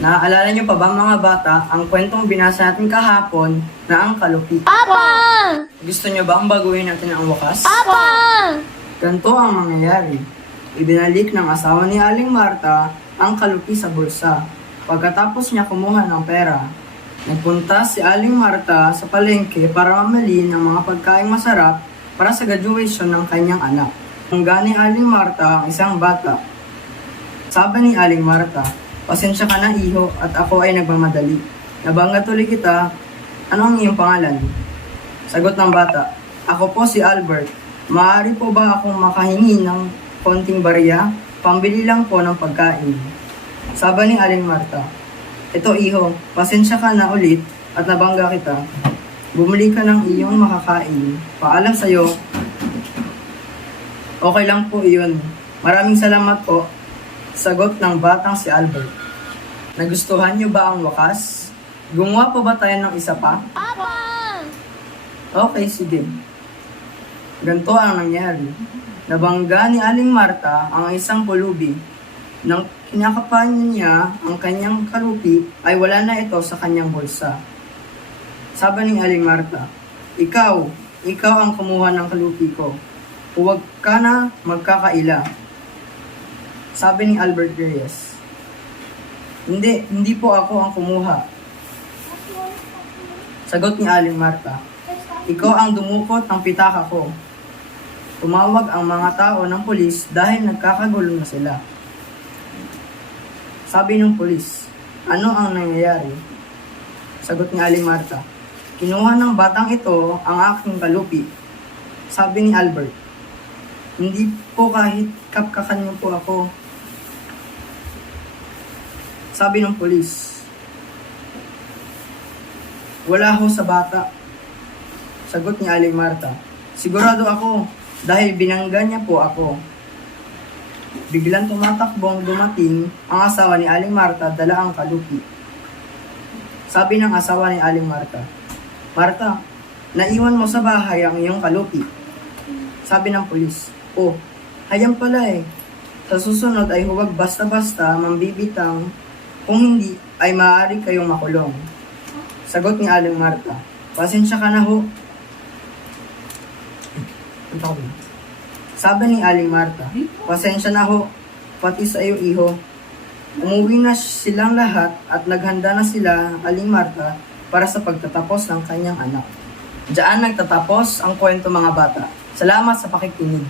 Naaalala niyo pa ba mga bata ang kwentong binasa natin kahapon na ang kalupi? Apa! Gusto niyo ba ang baguhin natin ang wakas? Apa! Ganito ang mangyayari. Ibinalik ng asawa ni Aling Marta ang kalupi sa bulsa. Pagkatapos niya kumuha ng pera, nagpunta si Aling Marta sa palengke para mamili ng mga pagkain masarap para sa graduation ng kanyang anak. Ang gani Aling Marta ang isang bata. Sabi ni Aling Marta, pasensya ka na iho at ako ay nagmamadali. Nabangga tuloy kita, ano ang iyong pangalan? Sagot ng bata, ako po si Albert. Maaari po ba akong makahingi ng konting barya? Pambili lang po ng pagkain. Sabi ni Aling Marta, Ito iho, pasensya ka na ulit at nabangga kita. Bumili ka ng iyong makakain. Paalam sa'yo. Okay lang po iyon. Maraming salamat po. Sagot ng batang si Albert. Nagustuhan niyo ba ang wakas? Gumawa pa ba tayo ng isa pa? Apa! Okay, sige. Ganito ang nangyari. Nabangga ni Aling Marta ang isang pulubi. Nang kinakapan niya ang kanyang kalupi, ay wala na ito sa kanyang bulsa. Sabi ni Aling Marta, Ikaw, ikaw ang kumuha ng kalupi ko. Huwag ka na magkakaila. Sabi ni Albert Reyes, Hindi, hindi po ako ang kumuha. Sagot ni Aling Marta, ikaw ang dumukot ng pitaka ko. Tumawag ang mga tao ng pulis dahil nagkakagulo na sila. Sabi ng pulis, ano ang nangyayari? Sagot ni Aling Marta, kinuha ng batang ito ang aking kalupi. Sabi ni Albert, hindi po kahit kapkakan niyo po ako. Sabi ng pulis, wala ho sa bata. Sagot ni Aling Marta, sigurado ako dahil binangga niya po ako. Biglang tumatakbong dumating ang asawa ni Aling Marta dala ang kalupi. Sabi ng asawa ni Aling Marta, Marta, naiwan mo sa bahay ang iyong kalupi. Sabi ng pulis, Oh, hayang pala eh. Sa susunod ay huwag basta-basta mambibitang kung hindi ay maaari kayong makulong. Sagot ni Aling Marta, pasensya ka na ho. Sabi ni Aling Marta, pasensya na ho, pati sa iyo iho. Umuwi na silang lahat at naghanda na sila, Aling Marta, para sa pagtatapos ng kanyang anak. Diyan nagtatapos ang kwento mga bata. Salamat sa pakikinig.